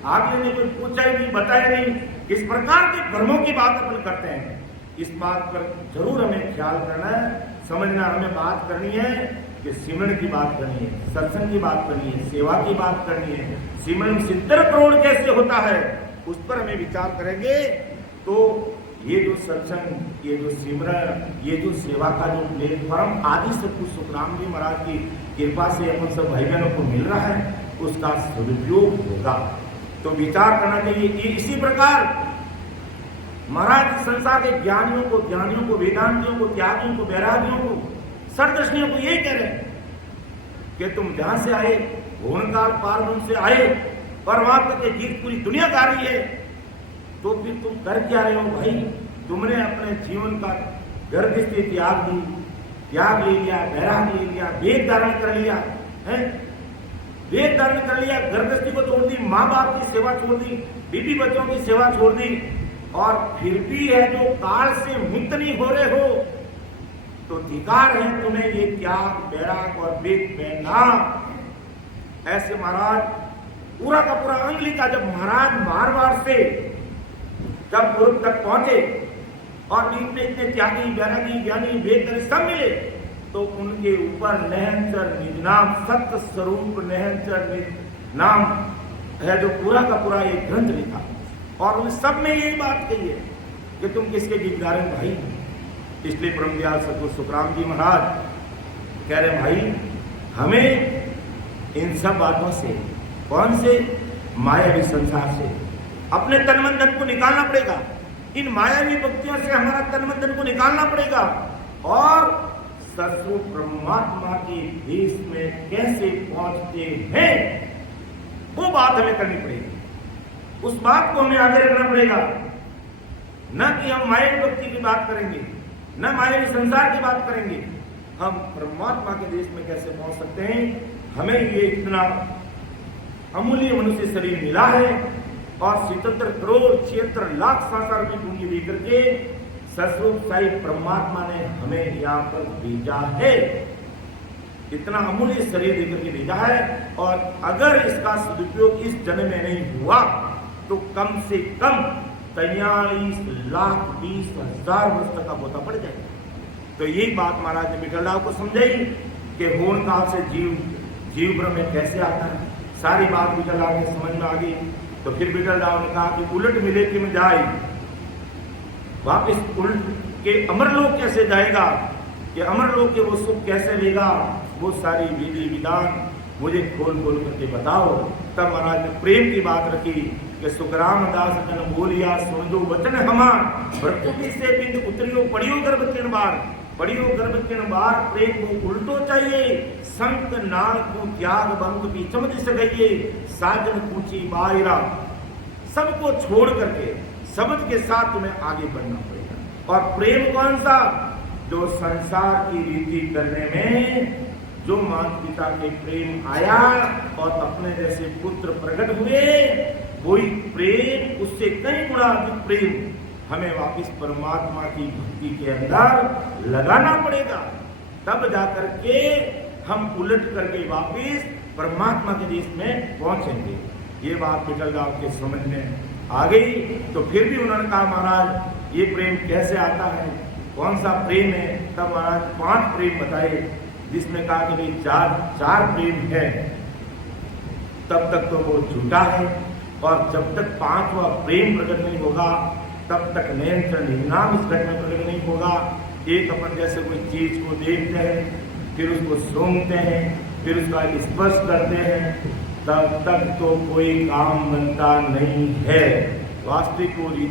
आपने ने कोई पूछा ही नहीं, बताया नहीं, किस प्रकार के धर्मों की बात अपन करते हैं। इस बात पर जरूर हमें ख्याल करना है, समझना, हमें बात करनी है कि सिमरन की बात करनी है, सत्संग की बात करनी है, सेवा की बात करनी है। सिमरन 70 करोड़ कैसे होता है, उस पर हमें विचार करेंगे। तो ये जो सत्संग, ये जो सिमरन, ये जो सेवा का जो प्लेटफॉर्म आदि सतगुरु सुखराम जी महाराज की कृपा से अपन सब भाई बहनों को मिल रहा है, उसका सदुपयोग होगा। तो विचार करना चाहिए। इसी प्रकार महाराज संसार के ज्ञानियों को, वेदांतियों को, त्यागियों को, वैरागियों को, सर्वदर्शियों को यही कह रहे हैं कि तुम जहां से आए, भुवनकाल पारब्रह्म से आए, और वहां तक के गीत पूरी दुनिया गा रही है, तो फिर तुम कर क्या रहे हो भाई? तुमने अपने जीवन का गर्भ से त्याग ले लिया, वैराग ले लिया, वेद धारण कर लिया है, वेद धारण कर लिया, गर्भस्थी को छोड़ दी, माँ बाप की सेवा छोड़ दी, बीबी बच्चों की सेवा छोड़ दी, और फिर भी है जो काल से मुक्त नहीं हो रहे हो, तो धिकार है तुम्हें ये त्याग, वैराग और वेद में ना। ऐसे महाराज पूरा का पूरा अंगली का जब महाराज मारवाड़ से जब पूर्व तक पहुंचे और इतने इतने त्यागी वैरागी ज्ञानी वेद सब मिले, तो उनके ऊपर नहनचर निज नाम सत्य स्वरूप नहनचर निज नाम है जो पूरा का पूरा एक ग्रंथ लिखा, और उन सब में यही बात कही है कि तुम किसके गीत गा रहे हो भाई। इसलिए ब्रह्मदयाल सतगुरु सुखराम जी महाराज कह रहे भाई हमें इन सब बातों से, कौन से, मायावी संसार से अपने तन मन धन को निकालना पड़ेगा। इन मायावी भक्तियों से हमारा तन मन धन को निकालना पड़ेगा और सतस्वरूप परमात्मा के देश में कैसे पहुंचते हैं वो बात हमें करनी पड़ेगी। उस बात को हमें आगे रखना पड़ेगा, न कि हम मायावी भक्ति की बात करेंगे, न मायावी संसार की बात करेंगे। हम परमात्मा के देश में कैसे पहुंच सकते हैं। हमें ये इतना अमूल्य मनुष्य शरीर मिला है और 77 करोड़ 76 लाख संसार की पूंजी लेकर के सतस्वरूप साई परमात्मा ने हमें यहाँ पर भेजा है। इतना अमूल्य शरीर देकर के भेजा है, और अगर इसका सदुपयोग इस जन्म में नहीं हुआ तो कम से कम 43,20,000 वर्ष तक का होता पड़ जाएगा। तो यही बात महाराज ने विठलराव को समझाई कि होन काल से जीव ब्रह्म में कैसे आता है। सारी बात विठलराव के समझ में आ गई। तो फिर विठलराव ने कहा कि उलट मिले कि में जाए, वापिस उलट के अमरलोक कैसे जाएगा, कि अमरलोक के वो सुख कैसे लेगा, वो सारी विधि विधान मुझे खोल खोल करके बताओ। तब महाराज ने प्रेम की बात रखी कि सुखराम दास जन बोलिया सुनो वचन हमार, भ्रतुकी से बिंद उतरियो पड़ियो गर्भ तीन बार, पड़ियो गर्भ तीन बार प्रेम को उल्टो चाहिए, संत नाल को त्याग बंद भी चमझ सके, साजन पूछी बायरा। सबको छोड़ करके समझ के साथ तुम्हें आगे बढ़ना पड़ेगा। और प्रेम कौन सा, जो संसार की रीति करने में जो माता पिता के प्रेम आया और अपने जैसे पुत्र प्रकट हुए, वही प्रेम, उससे कई गुना अधिक प्रेम हमें वापिस परमात्मा की भक्ति के अंदर लगाना पड़ेगा। तब जाकर के हम उलट करके वापिस परमात्मा के देश में पहुंचेंगे। ये बात विठलराव के समझ में आ गई। तो फिर भी उन्होंने कहा महाराज ये प्रेम कैसे आता है, कौन सा प्रेम है। तब महाराज 5 प्रेम बताए, जिसमें कहा कि भाई चार प्रेम है, तब तक तो वो झूठा है, और जब तक 5वां प्रेम प्रकट नहीं होगा तब तक नियंत्रण नाम इस घट में प्रकट नहीं होगा। एक अपन जैसे कोई चीज को देखते हैं, फिर उसको सूंघते हैं, फिर उसका स्पर्श करते हैं, तब तक तो कोई काम बनता नहीं है। वास्तविक वो